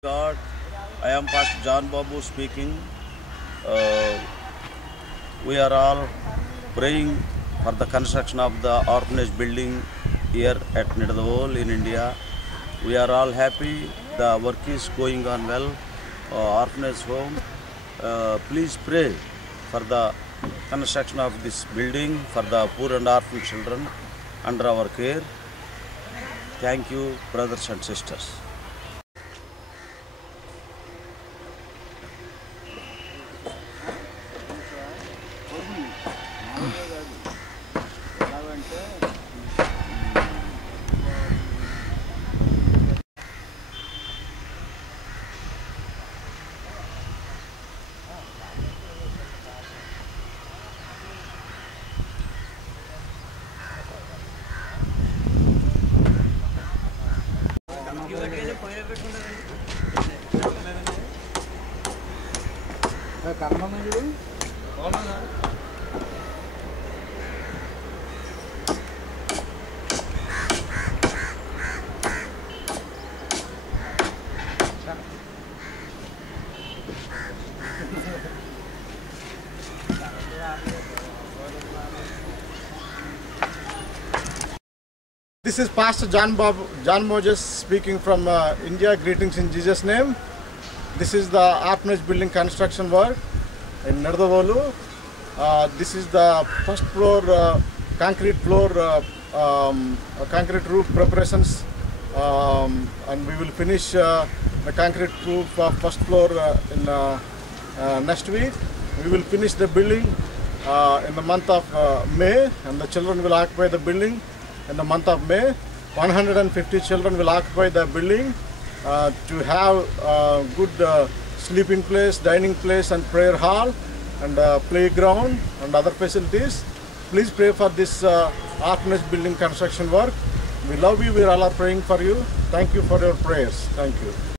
God, I am Pastor John Babu speaking. Uh, we are all praying for the construction of the orphanage building here at Nidadavol in India. We are all happy. The work is going on well. Orphanage home. Please pray for the construction of this building for the poor and orphan children under our care. Thank you, brothers and sisters. This is Pastor John Moses speaking from India. Greetings in Jesus' name. This is the Orphanage Building Construction work in Nidadavolu. This is the first floor concrete roof preparations, and we will finish the concrete roof of first floor in next week. We will finish the building in the month of May, and the children will occupy the building in the month of May. 150 children will occupy the building to have good sleeping place, dining place and prayer hall and playground and other facilities. Please pray for this orphanage building construction work. We love you. We all are praying for you. Thank you for your prayers. Thank you.